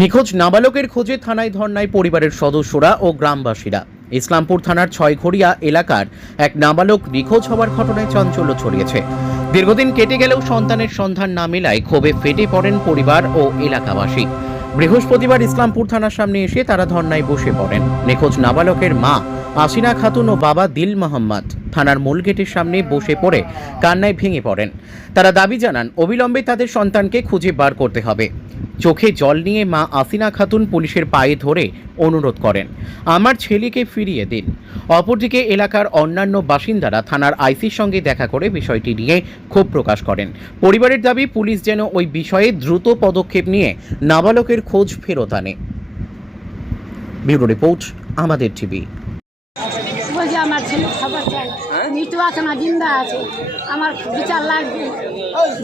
নিখোঁজ নাবালকের খোঁজে থানায় ধর্নায় পরিবারের সদস্যরা ও গ্রামবাসীরা। ইসলামপুর থানার ছয়ঘড়িয়া এলাকার এক নাবালক নিখোঁজ হওয়ার ঘটনায় চাঞ্চল্য ছড়িয়েছে। দীর্ঘদিন কেটে গেলেও সন্তানের সন্ধান না মেলায় ক্ষোভে ফেটে পড়েন পরিবার ও এলাকাবাসী। বৃহস্পতিবার ইসলামপুর থানার সামনে এসে তারা ধর্নায় বসে পড়েন। নিখোঁজ নাবালকের মা আসিনা খাতুন ও বাবা দিল মোহাম্মদ থানার মূল গেটের সামনে বসে পড়ে কান্নায় ভেঙে পড়েন। তারা দাবি জানান অবিলম্বে তাদের সন্তানকে খুঁজে বার করতে হবে। চোখে জল নিয়ে মা আসিনা খাতুন পুলিশের পায়ে ধরে অনুরোধ করেন, আমার ছেলেকে ফিরিয়ে দিন। অপরদিকে এলাকার অন্যান্য বাসিন্দারা থানার আইসির সঙ্গে দেখা করে বিষয়টি নিয়ে ক্ষোভ প্রকাশ করেন। পরিবারের দাবি পুলিশ যেন ওই বিষয়ে দ্রুত পদক্ষেপ নিয়ে নাবালকের খোঁজ ফেরত আনে। ব্যুরো রিপোর্ট, আমাদের টিভি। বলছি আমার ছেলে খবর চাই, মৃত্যু আছে না জিন্দা আছে, আমার বিচার লাগবে,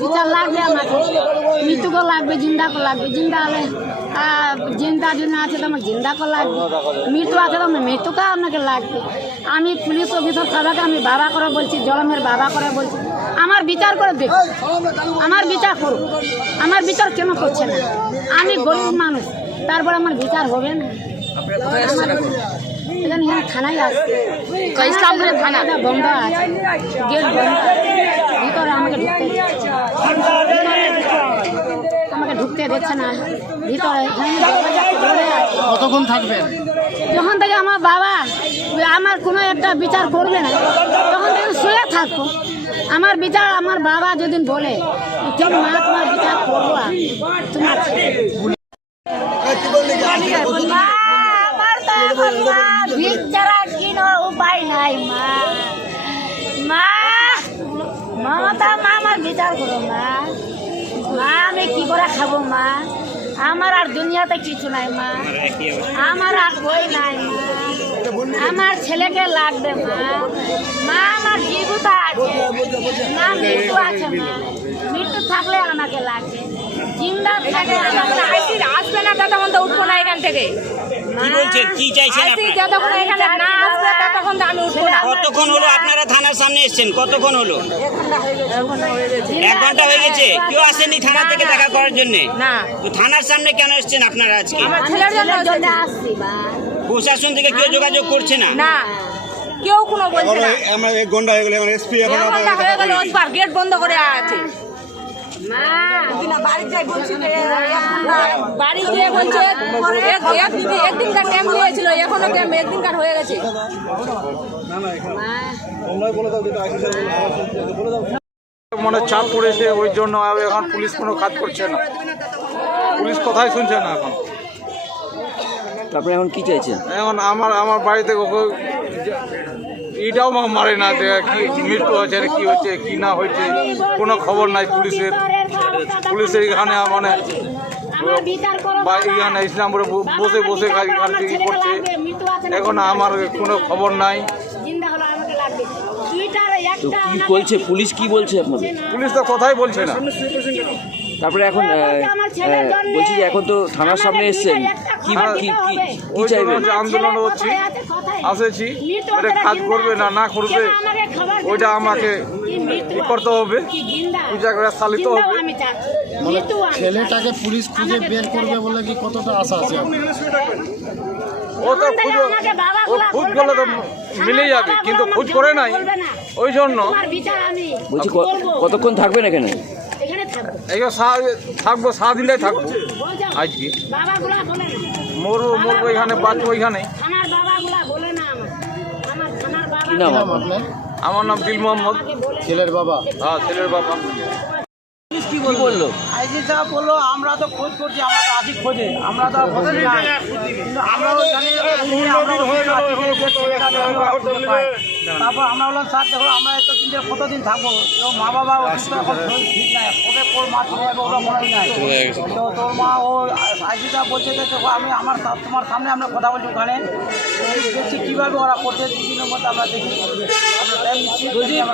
বিচার লাগবে, আমাকে মৃত্যুকে লাগবে, জিন্দাকে লাগবে। জিন্দা হলে জিন্দা যদি আছে তো আমার জিন্দাকে লাগবে, মৃত্যু আছে তো আমার মৃত্যুকে আপনাকে লাগবে। আমি পুলিশ অফিসার সবাইকে আমি বাবা করে বলছি, জলমের বাবা করে বলছি, আমার বিচার করে দেখো, আমার বিচার করুন। আমার বিচার কেন করছে না? আমি গরিব মানুষ, তারপর আমার বিচার হবে না। এখানে থানায় আসছে, ইসলামপুরের থানাটা বন্ধ আছে, গেট বন্ধ, ভিতরে আমাকে ঢুকতে দিচ্ছে না ভিতরে। কতক্ষণ থাকবেন? যখন থেকে আমার বাবা আমার কোনো একটা বিচার করবে না, তখন থেকে শুয়ে থাকবো। আমার বিচার আমার বাবা যেদিন বলে কেন মা তোমার বিচার করবো, তোমার উপায় নাই। মমতা মা আমার বিচার করো মা, আমি কি করে খাবো মা? আমার আর দুনিয়াতে কিছু নাই মা, আমার আর বই নাই মা, আমার ছেলেকে লাগবে মা, আমার জীবতা আছে মা, মৃত্যু আছে মা, মৃত্যু থাকলে আমাকে লাগবে, জিন্দা থাকলে আসবে না তখন তো উঠবো না এখান থেকে। কি বলছেন, কি চাইছেন আপনারা? কতক্ষণ হলো আপনারা থানার সামনে এসেছেন? কতক্ষণ হলো? 1 ঘন্টা হয়ে গেছে। কেউ আসেনি থানা থেকে দেখা করার জন্য? না। তো থানার সামনে কেন এসেছেন আপনারা আজকে? প্রশাসন থেকে কেউ যোগাযোগ করছে না? না, কেউ কোনো বলছে না। আমরা 1 ঘন্টা হয়ে গেল, এখন এসপি এখন গেট বন্ধ করে আছে। বাড়ি গিয়ে বলছে একদিনকার টাইম নিয়েছিল, এখনো টাইম একদিনকার হয়ে গেছে। মানে চাপ পড়েছে, ওই জন্য এখন পুলিশ কোনো কাজ করছে না, পুলিশ কথাই শুনছে না এখন। তারপরে এখন কি চাইছেন? এখন আমার বাড়িতে এটাও মারে না, কি মৃত্যু হয়েছে, কি হচ্ছে কি না হয়েছে কোনো খবর নাই পুলিশের এখানে মানে এখানে ইসলামপুরে বসে বসে কি করছে, এখন আমার কোনো খবর নাই। তো কি বলছে পুলিশ, কি বলছে আপনাদের? পুলিশ তো কথাই বলছে না। তারপরে এখন বলছি যে এখন তো থানার সামনে এসেছেন, কি চাইবেন? আন্দোলন হচ্ছে, আসেছি, এটা কাজ করবে না করবে ওইটা আমাকে করতে হবে, চালিত হবে। ছেলেটাকে পুলিশ খুঁজে বের করবে বলে কি কতটা আশা আছে? ও তো খোঁজ করলে তো মিলে যাবে, কিন্তু খোঁজ করে নাই, ওই জন্য বলছি কতক্ষণ থাকবেন এখানে? থাকবো, সারাদিনটাই থাকবো। আজকে মরবো এখানে, বাঁচবো এখানে। কি নাম আপনার? আমার নাম দিল মোহাম্মদ। ছেলের বাবা? হ্যাঁ, ছেলের বাবা। কি বললো? আইসি সাহেব বললো আমরা তো খোঁজ করছি, আমরা তো আসি খোঁজে, আমরা তো কিন্তু আমরাও জানি। তারপর আমরা বললাম স্যার দেখো আমরা এতদিন কতদিন থাকবো, মা বাবা অসুস্থ, এখন ঠিক নাই, ওকে তোর মা চলে যাবে ওরা মনে নাই। তো তোর মা ও আইসি সাহেব বলছে যে দেখো আমি তোমার সামনে আমরা কথা বলছি, ওখানে দেখছি কীভাবে ওরা করছে, 2 দিনের মধ্যে আমরা দেখি।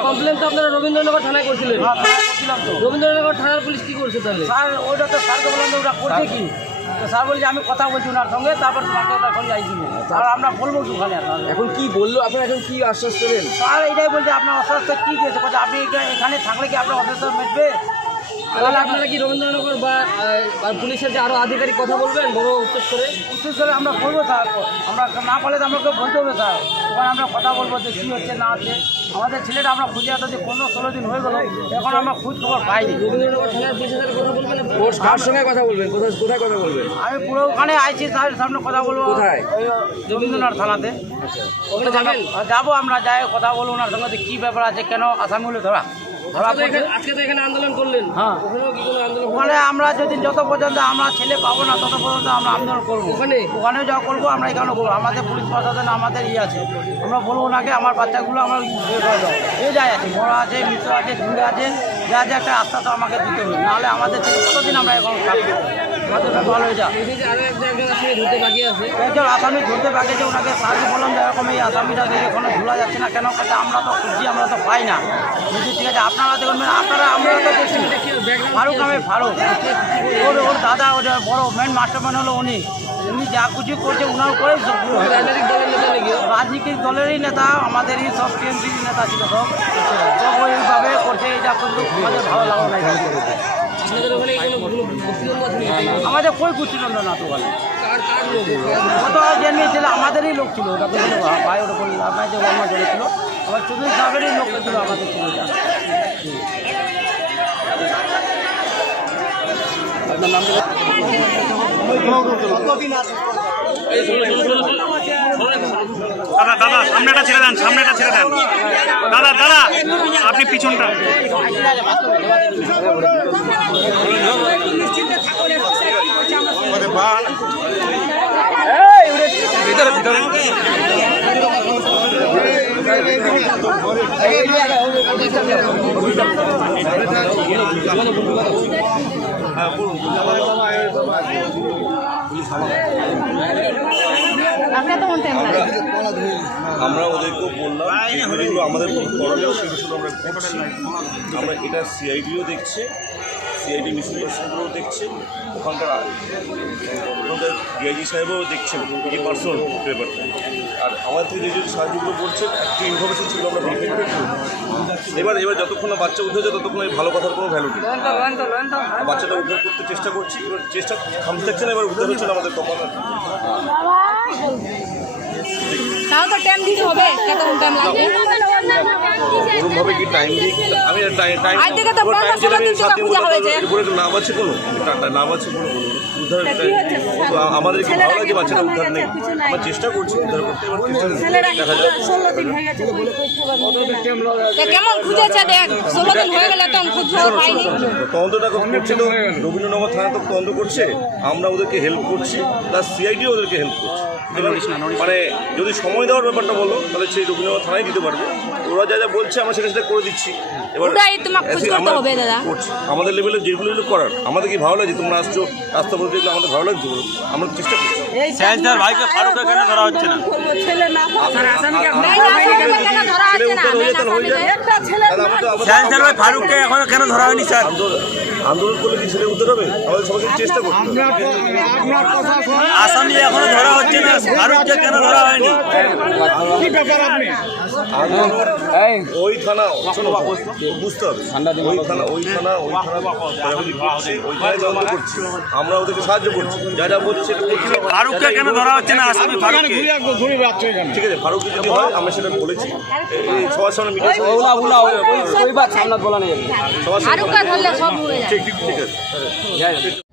কমপ্লেন তো আপনারা রবীন্দ্রনগর থানায় করছিলেন? হ্যাঁ, করছিলাম তো। রবীন্দ্রনগর থানার পুলিশ কি করছে তাহলে? স্যার ওইটা তো স্যারকে বললাম যে ওটা করছে কি, তো স্যার বলছে আমি কথা বলছি ওনার সঙ্গে, তারপর তোমাকে ওটা করে যাইছি। আর আমরা বলবো কি ওখানে? এখন কি বললো আপনারা, এখন কি আশ্বাস করেন? স্যার এটাই বলছে আপনার অস্বাস্থ্য কী দিয়েছে, বলছে আপনি এখানে থাকলে কি আপনার অস্বাস্থ্য মিটবে? তাহলে আপনারা কি রবীন্দ্রনগর বা পুলিশের যে আরো আধিকারিক কথা বলবেন বড় উচ্চেস করে আমরা করবো স্যার, আমরা না পারলে তো আমাকে বলতে হবে স্যার, ওখানে আমরা কথা বলবো যে কী হচ্ছে না হচ্ছে। আমাদের ছেলেটা আমরা খুঁজে আসতে যে 15-16 দিন হয়ে গেল, এখন আমরা খোঁজ খবর পাইনি। রবীন্দ্রনগর থানার পুলিশের সাথে কথা বলবেন, কার সঙ্গে কথা বলবেন, কোথায় কথা বলবেন? আমি পুরো ওখানে আইছি স্যারের সামনে কথা বলবো। কোথায়? ওই রবীন্দ্রনাথ থানাতে। ওখানে যাবো, আমরা যাই কথা বলবো ওনার সঙ্গে যে কী ব্যাপার আছে, কেন আসামিগুলো ধরা আজকে তো এখানে আন্দোলন করলেন। হ্যাঁ, ওখানে আমরা যদি যত পর্যন্ত আমরা ছেলে পাবো না তত পর্যন্ত আমরা আন্দোলন করবো। ওখানেও যা করবো আমরা এখানেও করবো। আমাদের পুলিশ প্রশাসন আমাদের আছে, আমরা বলবো ওনাকে আমার বাচ্চাগুলো আমার এ যায় আছে, বড় আছে, মৃত্যু আছে, ঝুঁড়ে আছে, যা যা একটা আস্থা তো আমাকে দিতে হবে, নাহলে আমাদের ছেলে কতদিন আমরা এখন থাকবো, আমাদের ভালো হয়ে যায়। একজন আসামি ধরতে পাঠিয়েছে, ওনাকে সাহায্য বললাম যে এরকম এই আসামিটা দেখে এখনো ঝোলা যাচ্ছে না কেন, কাছে আমরা তো খুঁজছি, আমরা তো পাই না। ঠিক আছে, আপনারা দেখুন, আপনারা আমরা তো দেখছি ফারুক নামে ফারুক, ওর দাদা, ওর বড় মেন মাস্টারম্যান হলো উনি যা কিছু করছে ওনার উপরেই সব রাজনৈতিক দলেরই নেতা, আমাদেরই সব টিএমসির নেতা ছিল, সব ওইভাবে করছে। এটা কিন্তু আমাদের ভালো লাগলো না। আমাদের কই কুচিনন্দ না তো ওখানে কত জন্মেছিল, আমাদেরই লোক ছিল, ওটা ভাই ওটা বলল আপনার যে বর্মা চলেছিল, আমার চৌধুরী সাহেবেরই লোক ছিল, আমাদের ছিল। আপনার নাম দাদা দাদা সামনেটা ছেড়ে দেন, সামনেটা ছেড়ে দেন দাদা, দাদা আপনি পিছনটা। ভিতরে ভিতরে আমরা ওদেরকেও বললাম যেগুলো আমাদের করণীয় সেগুলো আমরা এটা সিআইডিও দেখছে, সিআইডি মিশন পার্সনগুলোও দেখছে, ওখানকার ডিআইজি সাহেবও দেখছেন এই পার্সোনাল পেপারটা। আর আমার থেকে যে সাহায্যগুলো বলছেন একটু ইনফরমেশন ছিল আমরা ভেরিফাই করেছি। এবার যতক্ষণ না বাচ্চা উঠে যায় ততক্ষণ এই ভালো কথার কোনো ভ্যালু নেই। বাচ্চাটা উদ্ধার করতে চেষ্টা করছি, এবার চেষ্টা থামতে থাকছে না, এবার উদ্ধার হচ্ছে না আমাদের কপাল। তাও তো টাইম দিতে হবে, কতক্ষণ টাইম লাগবে? ওরকমভাবে কি টাইম দিই আমি? টাইম আজ থেকে তো 15-16 দিন তো পূজা হয়েছে। এরপরে নাম আছে কোনো নাম আছে কোনো উদ্ধার? আমাদের কি ভালো লাগে বাচ্চাটা উদ্ধার নেই? আমরা চেষ্টা করছি উদ্ধার করতে, এবার দেখা যাক। কেমন খুঁজেছে দেখ, 16 দিন হয়ে গেল তো খুঁজ পাইনি। তদন্তটা করছে তো রবীন্দ্রনগর থানা তো তদন্ত করছে, আমরা ওদেরকে হেল্প করছি, তার সিআইডিও ওদেরকে হেল্প করছে। মানে যদি সময় দেওয়ার ব্যাপারটা বলো তাহলে সেই রবীন্দ্রনগর থানায় দিতে পারবে, ওরা যা যা বলছে আমরা সেটা করে দিচ্ছি। এবার আমাদের লেভেলে যেগুলো করার আমাদের কি ভালো লাগছে, তোমরা আসছো রাস্তা বলতে গেলে আমাদের ভালো লাগছে, আমরা চেষ্টা করছি। ভাইকে ফারুককে কেন ধরা হচ্ছে না? ফারুককে এখনো কেন ধরা হয়নি স্যার? আন্দোলন করলে কি ছেলে উদ্ধার হবে? আমাদের সবাই চেষ্টা করতে হবে। আসামি এখনো ধরা হচ্ছে না, ফারুককে কেন ধরা হয়নি? ওই থানা বুঝতে হবে, ওই থানায় তদন্ত করছি, আমরা ওদেরকে সাহায্য করছি, যা যা বলছে। ফারুককে কেন ধরা হচ্ছে না আসামি ফারুককে? ঠিক আছে, ফারুককে যদি হয় আমরা সেটা বলেছি সবার সামনে মিডিয়া সামনে বলা নেই। ফারুককে ধরলে সব হয়ে যায়। ঠিক আছে।